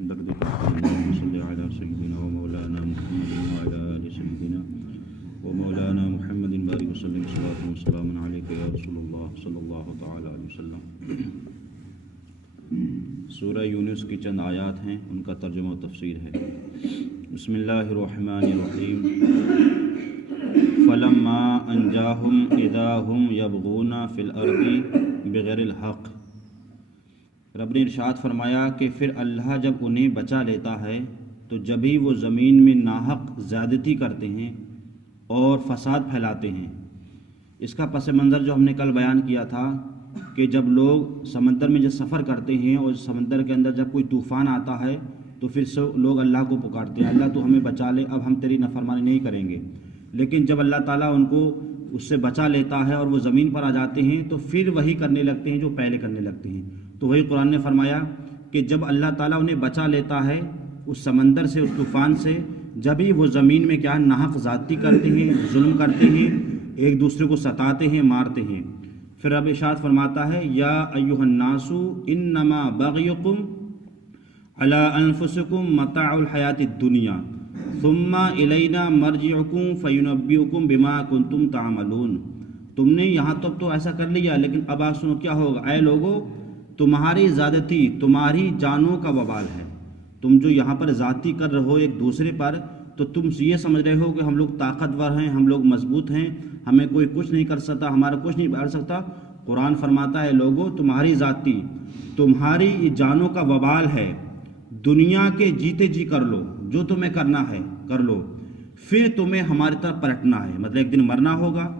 اللهم صل على سيدنا ومولانا محمد وعلى آل سيدنا ومولانا محمد بارك وسلم صلاة وسلام عليك يا رسول الله صلی اللہ تعالی علیہ وسلم۔ سورہ یونس کی چند آیات ہیں، ان کا ترجمہ و تفسیر ہے۔ بسم اللہ الرحمن الرحیم۔ فلما انجاہم اذا هم یبغون فی الارض بغیر الحق۔ رب نے ارشاد فرمایا کہ پھر اللہ جب انہیں بچا لیتا ہے تو جبھی وہ زمین میں ناحق زیادتی کرتے ہیں اور فساد پھیلاتے ہیں۔ اس کا پس منظر جو ہم نے کل بیان کیا تھا کہ جب لوگ سمندر میں جب سفر کرتے ہیں اور سمندر کے اندر جب کوئی طوفان آتا ہے تو پھر لوگ اللہ کو پکارتے ہیں، اللہ تو ہمیں بچا لے، اب ہم تیری نافرمانی نہیں کریں گے۔ لیکن جب اللہ تعالیٰ ان کو اس سے بچا لیتا ہے اور وہ زمین پر آ جاتے ہیں تو پھر وہی کرنے لگتے ہیں جو پہلے کرنے لگتے ہیں۔ تو وہی قرآن نے فرمایا کہ جب اللہ تعالیٰ انہیں بچا لیتا ہے اس سمندر سے، اس طوفان سے، جب ہی وہ زمین میں کیا ناحق زیادتی کرتے ہیں، ظلم کرتے ہیں، ایک دوسرے کو ستاتے ہیں، مارتے ہیں۔ پھر رب ارشاد فرماتا ہے یا ایھا الناس انما بغیکم علی انفسکم متاع الحیات الدنیا ثم الینا مرجعکم فینبئکم بما کنتم تعملون۔ تم نے یہاں تک تو ایسا کر لیا، لیکن اب آج سنو کیا ہوگا۔ اے لوگو، تمہاری زیادتی تمہاری جانوں کا وبال ہے۔ تم جو یہاں پر زیادتی کر رہے ہو ایک دوسرے پر، تو تم یہ سمجھ رہے ہو کہ ہم لوگ طاقتور ہیں، ہم لوگ مضبوط ہیں، ہمیں کوئی کچھ نہیں کر سکتا، ہمارا کچھ نہیں بگاڑ سکتا۔ قرآن فرماتا ہے لوگو، تمہاری ذاتی تمہاری جانوں کا وبال ہے، دنیا کے جیتے جی کر لو، جو تمہیں کرنا ہے کر لو، پھر تمہیں ہماری طرف پلٹنا ہے۔ مطلب ایک دن مرنا ہوگا،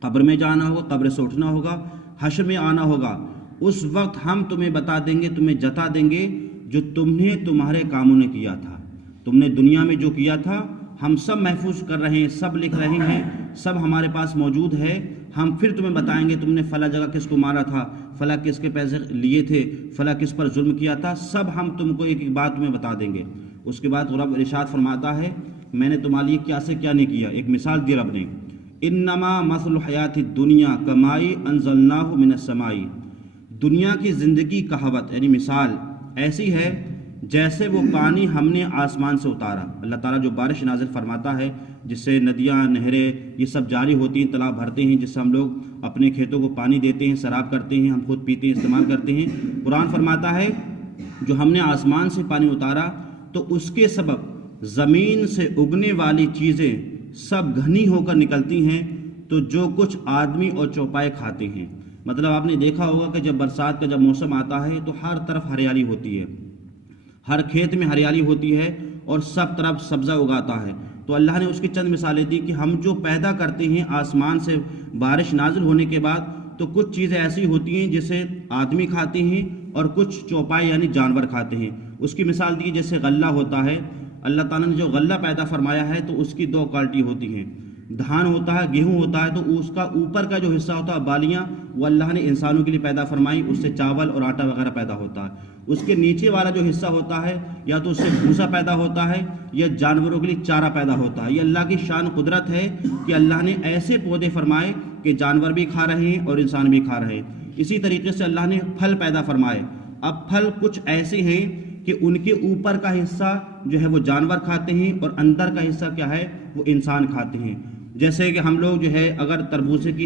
قبر میں جانا ہوگا، قبر سے اٹھنا ہوگا، حشر میں آنا ہوگا۔ اس وقت ہم تمہیں بتا دیں گے، تمہیں جتا دیں گے جو تم نے تمہارے کاموں نے کیا تھا۔ تم نے دنیا میں جو کیا تھا ہم سب محفوظ کر رہے ہیں، سب لکھ رہے ہیں، سب ہمارے پاس موجود ہے۔ ہم پھر تمہیں بتائیں گے تم نے فلاں جگہ کس کو مارا تھا، فلاں کس کے پیسے لیے تھے، فلاں کس پر ظلم کیا تھا، سب ہم تم کو ایک ایک بات تمہیں بتا دیں گے۔ اس کے بعد رب ارشاد فرماتا ہے میں نے تمہارے لیے کیا سے کیا نہیں کیا۔ ایک مثال دی رب نے، انما مثل الحیات الدنیا کماء انزلناہ من السماء۔ دنیا کی زندگی کہاوت یعنی مثال ایسی ہے جیسے وہ پانی ہم نے آسمان سے اتارا۔ اللہ تعالیٰ جو بارش نازل فرماتا ہے جس سے ندیاں، نہریں یہ سب جاری ہوتی ہیں، تالاب بھرتے ہیں، جس سے ہم لوگ اپنے کھیتوں کو پانی دیتے ہیں، سیراب کرتے ہیں، ہم خود پیتے ہیں، استعمال کرتے ہیں۔ قرآن فرماتا ہے جو ہم نے آسمان سے پانی اتارا تو اس کے سبب زمین سے اگنے والی چیزیں سب گھنی ہو کر نکلتی ہیں، تو جو کچھ آدمی اور چوپائے کھاتے ہیں۔ مطلب آپ نے دیکھا ہوگا کہ جب برسات کا جب موسم آتا ہے تو ہر طرف ہریالی ہوتی ہے، ہر کھیت میں ہریالی ہوتی ہے اور سب طرف سبزہ اگاتا ہے۔ تو اللہ نے اس کی چند مثالیں دی کہ ہم جو پیدا کرتے ہیں آسمان سے بارش نازل ہونے کے بعد، تو کچھ چیزیں ایسی ہوتی ہیں جسے آدمی کھاتے ہیں اور کچھ چوپائے یعنی جانور کھاتے ہیں۔ اس کی مثال دی جیسے غلہ ہوتا ہے، اللہ تعالیٰ نے جو غلہ پیدا فرمایا ہے تو اس کی دو کوالٹی ہوتی ہیں۔ دھان ہوتا ہے، گیہوں ہوتا ہے، تو اس کا اوپر کا جو حصہ ہوتا ہے بالیاں، وہ اللہ نے انسانوں کے لیے پیدا فرمائی، اس سے چاول اور آٹا وغیرہ پیدا ہوتا ہے۔ اس کے نیچے والا جو حصہ ہوتا ہے یا تو اس سے بھوسا پیدا ہوتا ہے یا جانوروں کے لیے چارہ پیدا ہوتا ہے۔ یہ اللہ کی شان قدرت ہے کہ اللہ نے ایسے پودے فرمائے کہ جانور بھی کھا رہے ہیں اور انسان بھی کھا رہے ہیں۔ اسی طریقے سے اللہ نے پھل پیدا فرمائے۔ اب پھل کچھ ایسے ہیں کہ ان کے اوپر کا حصہ جو ہے وہ جانور کھاتے ہیں اور اندر کا حصہ کیا ہے وہ انسان کھاتے ہیں۔ جیسے کہ ہم لوگ جو ہے اگر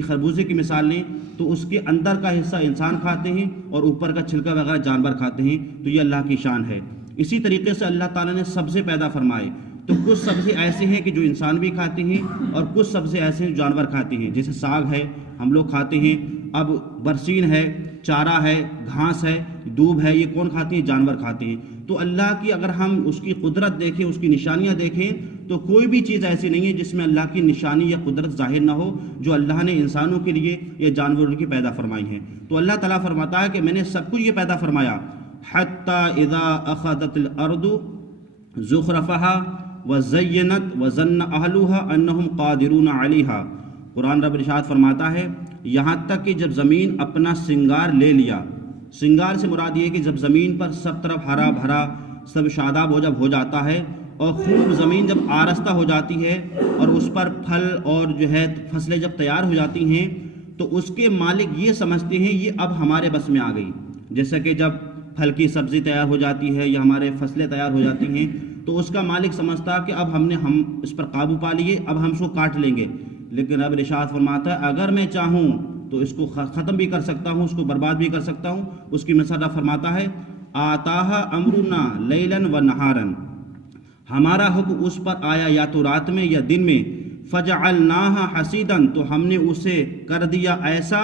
خربوزے کی مثال لیں تو اس کے اندر کا حصہ انسان کھاتے ہیں اور اوپر کا چھلکا وغیرہ جانور کھاتے ہیں۔ تو یہ اللہ کی شان ہے۔ اسی طریقے سے اللہ تعالیٰ نے سبزے پیدا فرمائے، تو کچھ سبزے ایسے ہیں کہ جو انسان بھی کھاتے ہیں اور کچھ سبزے ایسے ہیں جو جانور کھاتے ہیں۔ جیسے ساگ ہے ہم لوگ کھاتے ہیں، اب برسین ہے، چارہ ہے، گھاس ہے، دوب ہے، یہ کون کھاتے ہیں؟ جانور کھاتے ہیں۔ تو اللہ کی اگر ہم اس کی قدرت دیکھیں، اس کی نشانیاں دیکھیں، تو کوئی بھی چیز ایسی نہیں ہے جس میں اللہ کی نشانی یا قدرت ظاہر نہ ہو جو اللہ نے انسانوں کے لیے یا جانوروں کی پیدا فرمائی ہے۔ تو اللہ تعالیٰ فرماتا ہے کہ میں نے سب کچھ یہ پیدا فرمایا، حتی اذا اخذت الارض زخرفها وزینت وظن اہلها انہم قادرون علیہا۔ قرآن رب ارشاد فرماتا ہے یہاں تک کہ جب زمین اپنا سنگار لے لیا، سنگار سے مراد یہ کہ جب زمین پر سب طرف ہرا بھرا سب شاداب ہو جاتا ہے اور خوب زمین جب آرستہ ہو جاتی ہے اور اس پر پھل اور جو ہے فصلیں جب تیار ہو جاتی ہیں، تو اس کے مالک یہ سمجھتے ہیں یہ اب ہمارے بس میں آ گئی۔ جیسا کہ جب پھل کی سبزی تیار ہو جاتی ہے یا ہمارے فصلیں تیار ہو جاتی ہیں تو اس کا مالک سمجھتا کہ اب ہم اس پر قابو پا لیے، اب ہم اس کو کاٹ لیں گے، لیکن رب ارشاد فرماتا ہے اگر میں چاہوں تو اس کو ختم بھی کر سکتا ہوں، اس کو برباد بھی کر سکتا ہوں۔ اس کی مثال رب فرماتا ہے آتاہا امرنا لیلاً و نہاراً، ہمارا حکم اس پر آیا یا تو رات میں یا دن میں، فجعلناہا حصیداً تو ہم نے اسے کر دیا ایسا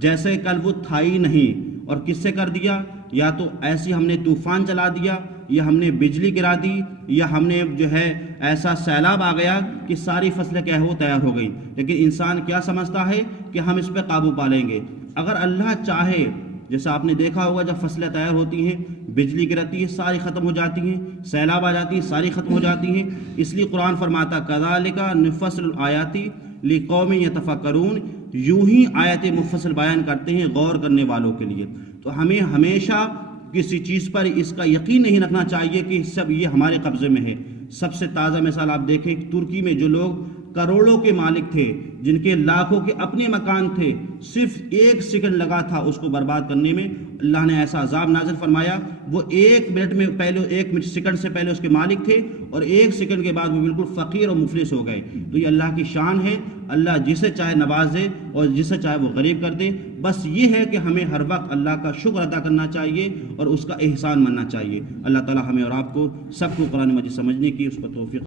جیسے کل وہ تھا ہی نہیں۔ اور کس سے کر دیا؟ یا تو ایسی ہم نے طوفان چلا دیا، یا ہم نے بجلی گرا دی، یا ہم نے جو ہے ایسا سیلاب آ گیا کہ ساری فصلیں کیا ہے وہ تیار ہو گئی۔ لیکن انسان کیا سمجھتا ہے کہ ہم اس پہ قابو پا لیں گے۔ اگر اللہ چاہے، جیسا آپ نے دیکھا ہوگا جب فصلیں تیار ہوتی ہیں بجلی گرتی ہے ساری ختم ہو جاتی ہیں، سیلاب آ جاتی ہے ساری ختم ہو جاتی ہیں۔ اس لیے قرآن فرماتا کذالک نفصل الآیات لقوم یتفکرون، یوں ہی آیت مفصل بیان کرتے ہیں غور کرنے والوں کے لیے۔ تو ہمیں ہمیشہ کسی چیز پر اس کا یقین نہیں رکھنا چاہیے کہ سب یہ ہمارے قبضے میں ہے۔ سب سے تازہ مثال آپ دیکھیں ترکی میں جو لوگ کروڑوں کے مالک تھے، جن کے لاکھوں کے اپنے مکان تھے، صرف 1 سیکنڈ لگا تھا اس کو برباد کرنے میں، اللہ نے ایسا عذاب نازل فرمایا۔ وہ 1 منٹ میں پہلے 1 سیکنڈ سے پہلے اس کے مالک تھے اور 1 سیکنڈ کے بعد وہ بالکل فقیر اور مفلس ہو گئے۔ تو یہ اللہ کی شان ہے، اللہ جسے چاہے نوازے اور جسے چاہے وہ غریب کر دے۔ بس یہ ہے کہ ہمیں ہر وقت اللہ کا شکر ادا کرنا چاہیے اور اس کا احسان ماننا چاہیے۔ اللہ تعالی ہمیں اور آپ کو سب کو قرآن مجید سمجھنے کی اس پر توفیق